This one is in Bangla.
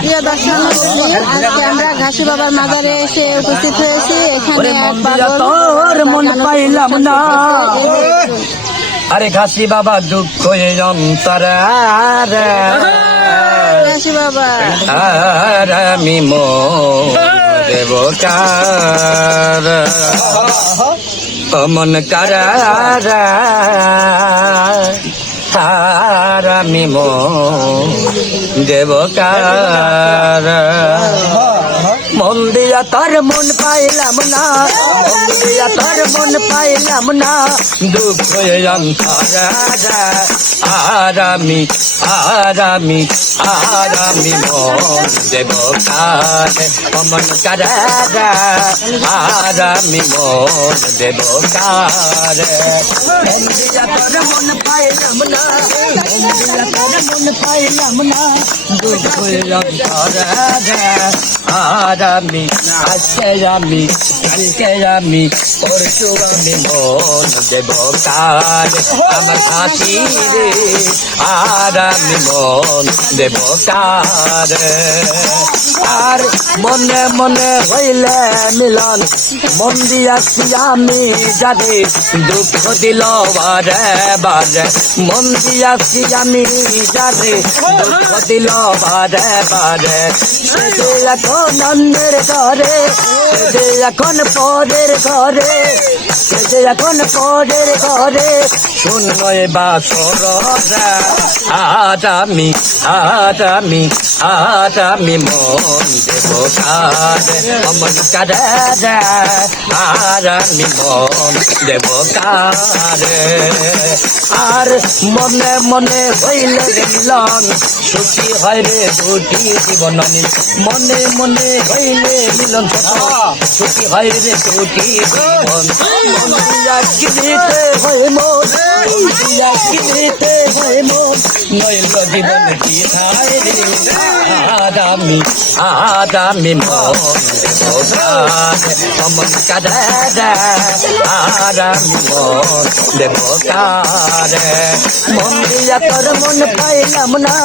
প্রিয় দর্শক আজকে আমরা ঘাসি বাবার মাজারে এসে উপস্থিত হয়েছি। এখানে তোর মন পাইলাম না, আরে ঘাসি বাবা দুঃখ অন্তরে ঘাসি বাবা আর আমি দেব কার মন কার আর আমি দেব কার মন দিয়া তোর মন পাইলাম না, মন দিয়া তোর মন পাইলাম না, দুঃখ অন্তরে আরামি আরামি আরামি মন দেব কার মন কার আরামি মন দেব কার মন দিয়া তোর মন পাইলাম না, মন দিয়া তোর মন পাইলাম না, দুঃখ অন্তরে আরামি আজকে আমি কালকে আমি পরশু আমি মন দেব কার আমার হাসি রে আরামি মন দেব কার আর মনে মনে হইলে মিলন মন দিয়াছি আমি জানি দুঃখ দিল বারে বারে মন দিয়াছি আমি জানি দুঃখ দিল বারে বারে এখন অন্যের ঘরে এখন পরের ঘরে এখন পরের ঘরে শুনয় বাসর আরামি আরামি আরামি মন দেব কার মন কার আরামি মন দেব কার আর মনে মনে হইলে মিলন সুখী হয় রে দুটি জীবনী মনে মনে হইলে মিলন সুখী হয় রে দুটি জীবন দিতে হয় মন দিতে হয় মন নইল জীবন কি থায় রে আদামি আদামি মন মন কার আদামি মন দেব কার মন দিয়া তোর মন পাইলাম না